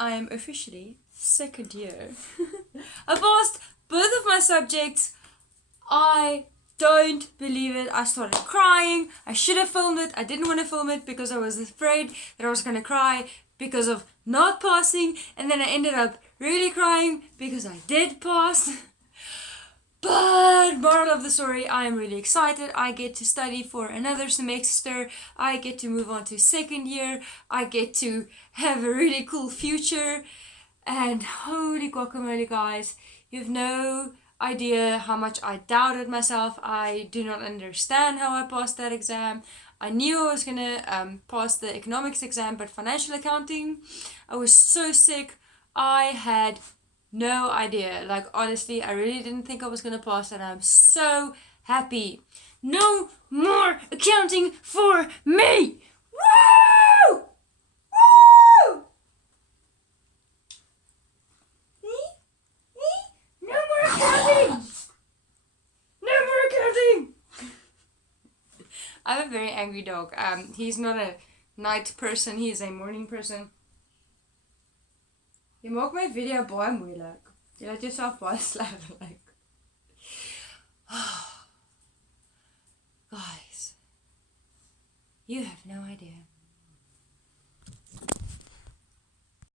I am officially second year. I passed both of my subjects. I don't believe it. I started crying. I should have filmed it. I didn't want to film it because I was afraid that I was going to cry because of not passing. And then I ended up really crying because I did pass. But moral of the story, I am really excited. I get to study for another semester. I get to move on to second year. I get to have a really cool future. And holy guacamole, guys, you have no idea how much I doubted myself. I do not understand how I passed that exam. I knew I was gonna pass the economics exam, but financial accounting, I was so sick. I had no idea. Like, honestly, I really didn't think I was gonna pass, and I'm so happy. No more accounting for me! Woo! Woo! No more accounting! No more accounting! I have a very angry dog. He's not a night person, he's a morning person. Je maakt my video baie moeilik. Jy laat jouself baie sleg lyk. Guys, you have no idea.